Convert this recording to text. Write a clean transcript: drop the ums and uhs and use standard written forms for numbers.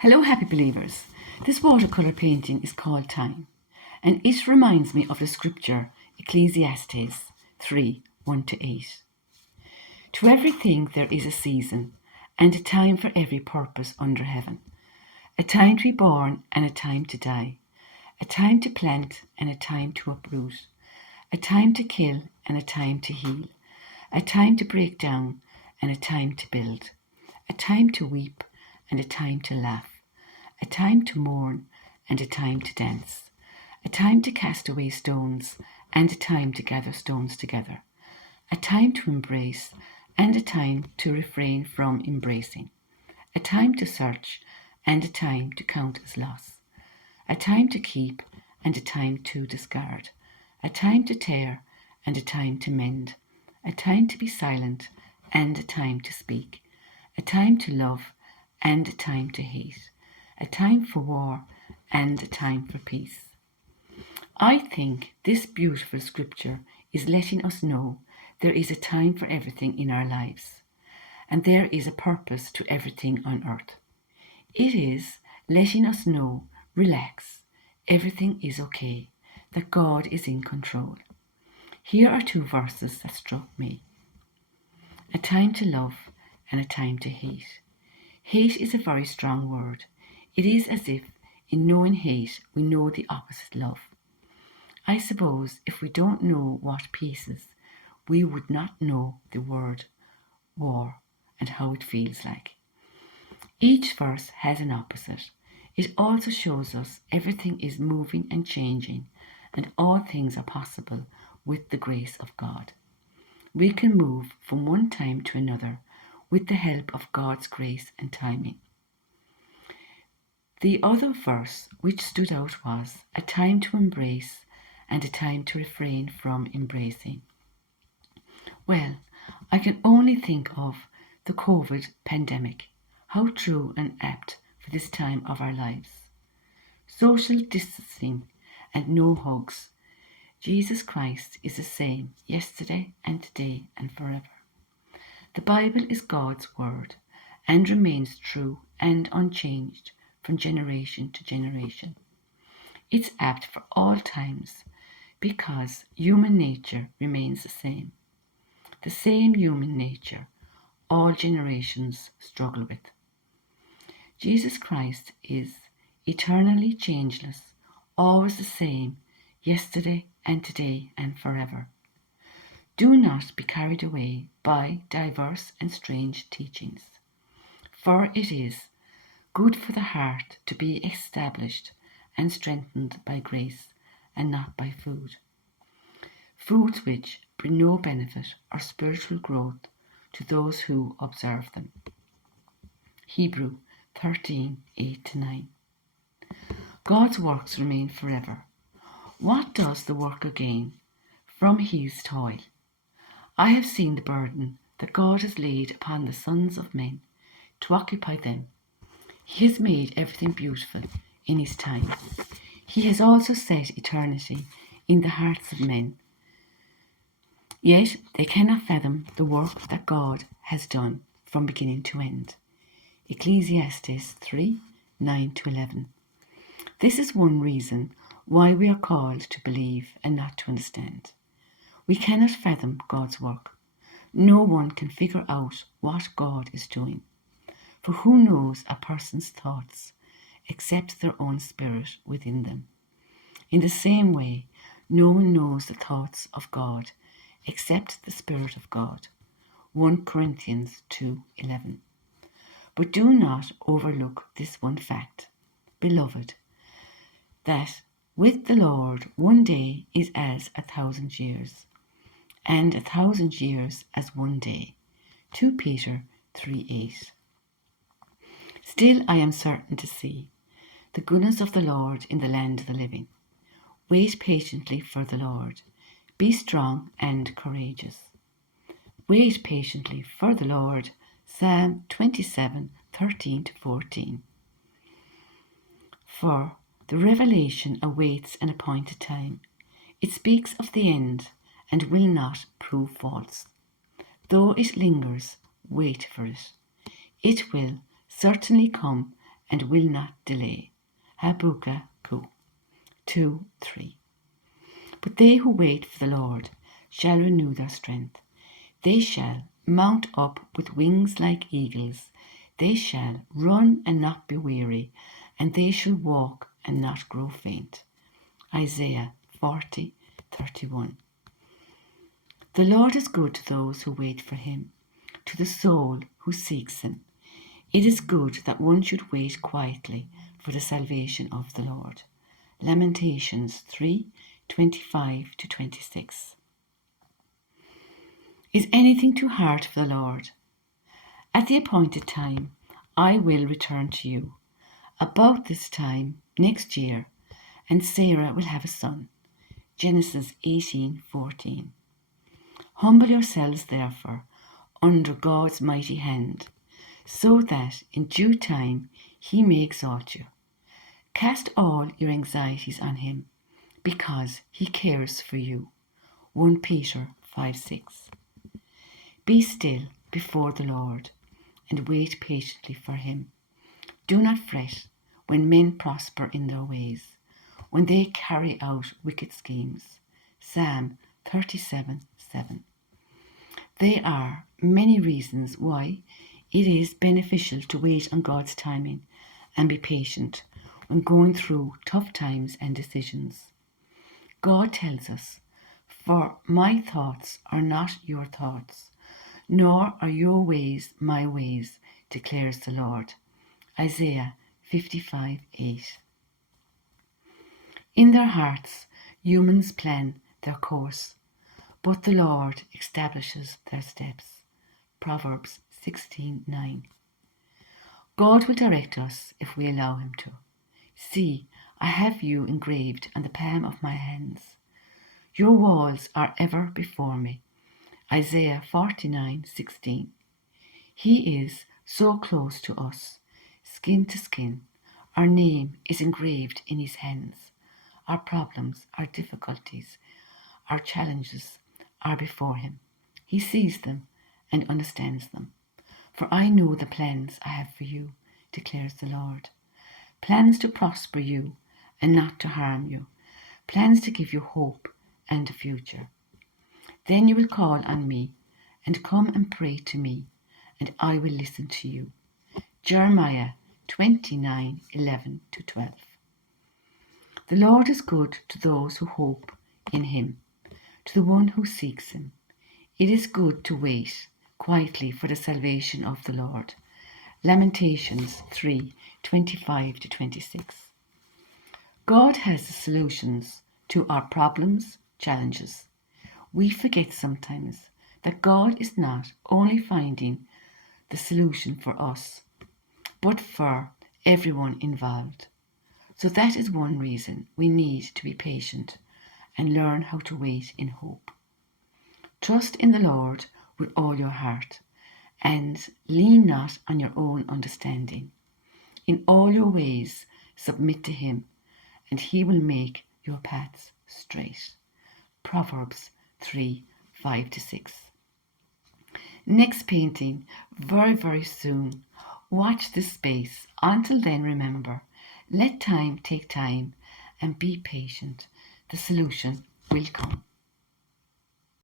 Hello, happy believers. This watercolour painting is called Time, and it reminds me of the scripture Ecclesiastes 3 1-8. To everything there is a season, and a time for every purpose under heaven. A time to be born and a time to die. A time to plant and a time to uproot. A time to kill and a time to heal. A time to break down and a time to build. A time to weep and a time to laugh. A time to mourn and a time to dance. A time to cast away stones and a time to gather stones together. A time to embrace and a time to refrain from embracing. A time to search and a time to count as loss. A time to keep and a time to discard. A time to tear and a time to mend. A time to be silent and a time to speak. A time to love and a time to hate. A time for war and a time for peace. I think this beautiful scripture is letting us know there is a time for everything in our lives, and there is a purpose to everything on earth. It is letting us know, relax, everything is okay, that God is in control. Here are two verses that struck me. A time to love and a time to hate. Hate is a very strong word. It is as if in knowing hate we know the opposite love. I suppose if we don't know what peace is, we would not know the word war and how it feels like. Each verse has an opposite. It also shows us everything is moving and changing, and all things are possible with the grace of God. We can move from one time to another with the help of God's grace and timing. The other verse which stood out was a time to embrace and a time to refrain from embracing. Well, I can only think of the COVID pandemic, how true and apt for this time of our lives. Social distancing and no hugs. Jesus Christ is the same yesterday and today and forever. The Bible is God's word and remains true and unchanged from generation to generation. It's apt for all times because human nature remains the same. The same human nature all generations struggle with. Jesus Christ is eternally changeless, always the same, yesterday and today and forever. Do not be carried away by diverse and strange teachings, for it is good for the heart to be established and strengthened by grace and not by food. Foods which bring no benefit or spiritual growth to those who observe them. Hebrew 13, 8-9. God's works remain forever. What does the worker gain from his toil? I have seen the burden that God has laid upon the sons of men to occupy them. He has made everything beautiful in his time. He has also set eternity in the hearts of men. Yet they cannot fathom the work that God has done from beginning to end. Ecclesiastes 3, 9-11. This is one reason why we are called to believe and not to understand. We cannot fathom God's work. No one can figure out what God is doing. For who knows a person's thoughts except their own spirit within them? In the same way, no one knows the thoughts of God except the Spirit of God. 1 Corinthians 2:11. But do not overlook this one fact, beloved, that with the Lord 1 day is as 1,000 years, and 1,000 years as 1 day. 2 Peter 3:8. Still I am certain to see the goodness of the Lord in the land of the living. Wait patiently for the Lord. Be strong and courageous. Wait patiently for the Lord. Psalm 27, 13-14. For the revelation awaits an appointed time. It speaks of the end and will not prove false. Though it lingers, wait for it. It will certainly come and will not delay. Habakkuk 2:3. But they who wait for the Lord shall renew their strength. They shall mount up with wings like eagles. They shall run and not be weary, and they shall walk and not grow faint. Isaiah 40:31. The Lord is good to those who wait for him, to the soul who seeks him. It is good that one should wait quietly for the salvation of the Lord. Lamentations 3:25-26. Is anything too hard for the Lord? At the appointed time, I will return to you. About this time next year, and Sarah will have a son. Genesis 18:14. Humble yourselves, therefore, under God's mighty hand, so that in due time he may exalt you. Cast all your anxieties on him, because he cares for you. 1 Peter 5:6. Be still before the Lord, and wait patiently for him. Do not fret when men prosper in their ways, when they carry out wicked schemes. Psalm 37:7. There are many reasons why it is beneficial to wait on God's timing and be patient when going through tough times and decisions. God tells us, "For my thoughts are not your thoughts, nor are your ways my ways, declares the Lord." Isaiah 55:8. In their hearts, humans plan their course, but the Lord establishes their steps. Proverbs 16:9. God will direct us if we allow him to. See, I have you engraved on the palm of my hands. Your walls are ever before me. Isaiah 49:16. He is so close to us, skin to skin. Our name is engraved in his hands. Our problems, our difficulties, our challenges are before him. He sees them and understands them. For I know the plans I have for you, declares the Lord. Plans to prosper you and not to harm you. Plans to give you hope and a future. Then you will call on me and come and pray to me, and I will listen to you. Jeremiah 29:11-12. The Lord is good to those who hope in him, to the one who seeks him. It is good to wait quietly for the salvation of the Lord. Lamentations 3:25-26. God has the solutions to our problems, challenges. We forget sometimes that God is not only finding the solution for us, but for everyone involved. So that is one reason we need to be patient and learn how to wait in hope. Trust in the Lord with all your heart, and lean not on your own understanding. In all your ways submit to him, and he will make your paths straight. Proverbs 3:5-6. Next painting, very soon. Watch this space. Until then, remember, let time take time and be patient. The solution will come.